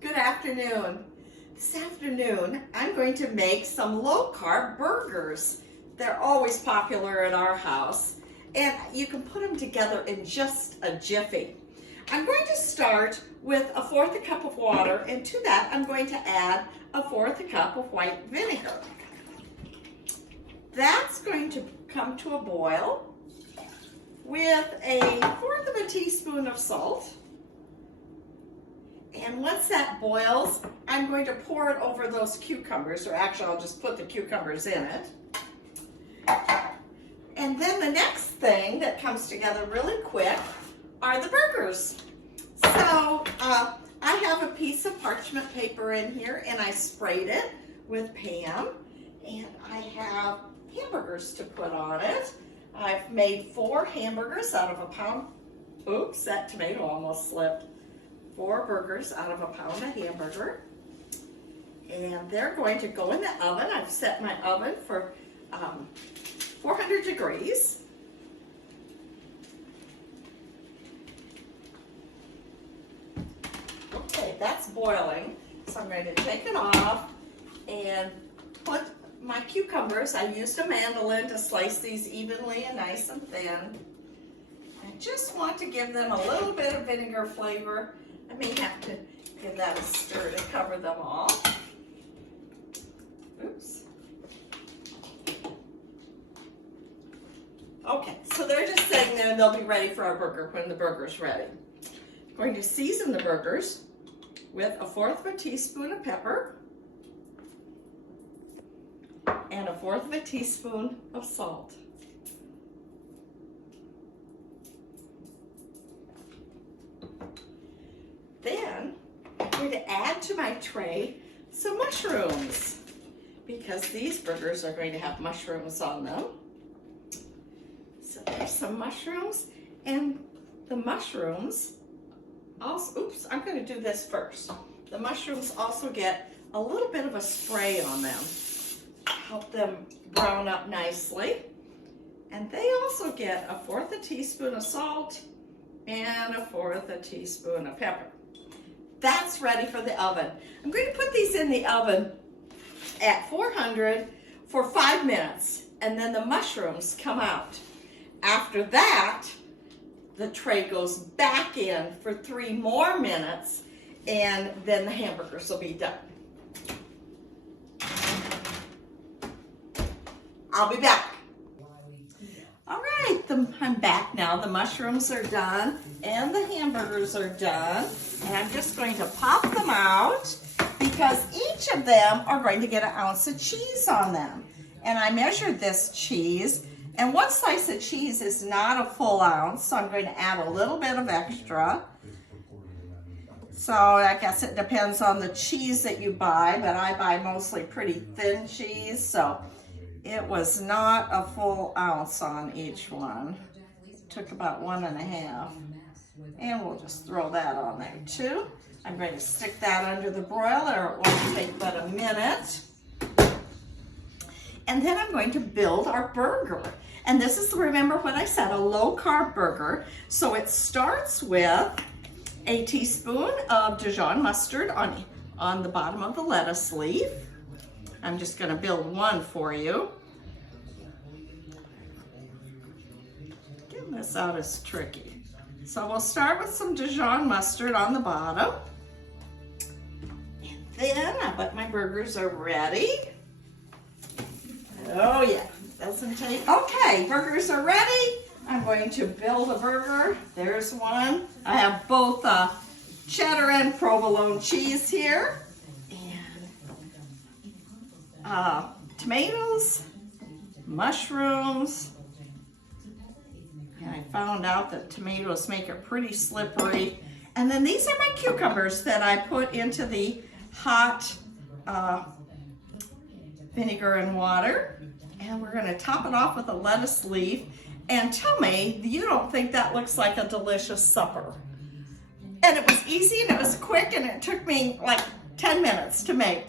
Good afternoon. This afternoon, I'm going to make some low-carb burgers. They're always popular at our house, and you can put them together in just a jiffy. I'm going to start with 1/4 cup of water, and to that, I'm going to add 1/4 cup of white vinegar. That's going to come to a boil with 1/4 teaspoon of salt. And once that boils, I'm going to pour it over those cucumbers, or actually I'll just put the cucumbers in it. And then the next thing that comes together really quick are the burgers. So I have a piece of parchment paper in here, and I sprayed it with Pam, and I have hamburgers to put on it. I've made 4 hamburgers out of a pound. Oops, that tomato almost slipped. 4 burgers out of a pound of hamburger, and they're going to go in the oven. I've set my oven for 400 degrees. Okay, that's boiling, so I'm going to take it off and put my cucumbers. I used a mandolin to slice these evenly and nice and thin. I just want to give them a little bit of vinegar flavor. I may have to give that a stir to cover them all. Oops. Okay, so they're just sitting there and they'll be ready for our burger when the burger's ready. I'm going to season the burgers with 1/4 teaspoon of pepper and 1/4 teaspoon of salt. Then I'm going to add to my tray some mushrooms, because these burgers are going to have mushrooms on them. So there's some mushrooms, and the mushrooms also, oops, I'm going to do this first. The mushrooms also get a little bit of a spray on them, help them brown up nicely. And they also get 1/4 teaspoon of salt and 1/4 teaspoon of pepper. That's ready for the oven. I'm going to put these in the oven at 400 for 5 minutes, and then the mushrooms come out. After that, the tray goes back in for 3 more minutes, and then the hamburgers will be done. I'll be back. All right, I'm back now. The mushrooms are done and the hamburgers are done. And I'm just going to pop them out, because each of them are going to get 1 ounce of cheese on them. And I measured this cheese, and 1 slice of cheese is not a full ounce, so I'm going to add a little bit of extra. So I guess it depends on the cheese that you buy, but I buy mostly pretty thin cheese, so it was not a full ounce on each one. It took about 1 1/2. And we'll just throw that on there too. I'm going to stick that under the broiler. It won't take but a minute. And then I'm going to build our burger. And this is, remember what I said, a low-carb burger. So it starts with a teaspoon of Dijon mustard on the bottom of the lettuce leaf. I'm just going to build one for you. Getting this out is tricky. So we'll start with some Dijon mustard on the bottom. And then, but my burgers are ready. Oh yeah, doesn't take. Okay, burgers are ready. I'm going to build a burger. There's one. I have both cheddar and provolone cheese here. And tomatoes, mushrooms. And I found out that tomatoes make it pretty slippery. And then these are my cucumbers that I put into the hot vinegar and water. And we're going to top it off with a lettuce leaf. And tell me, you don't think that looks like a delicious supper? And it was easy, and it was quick, and it took me like 10 minutes to make.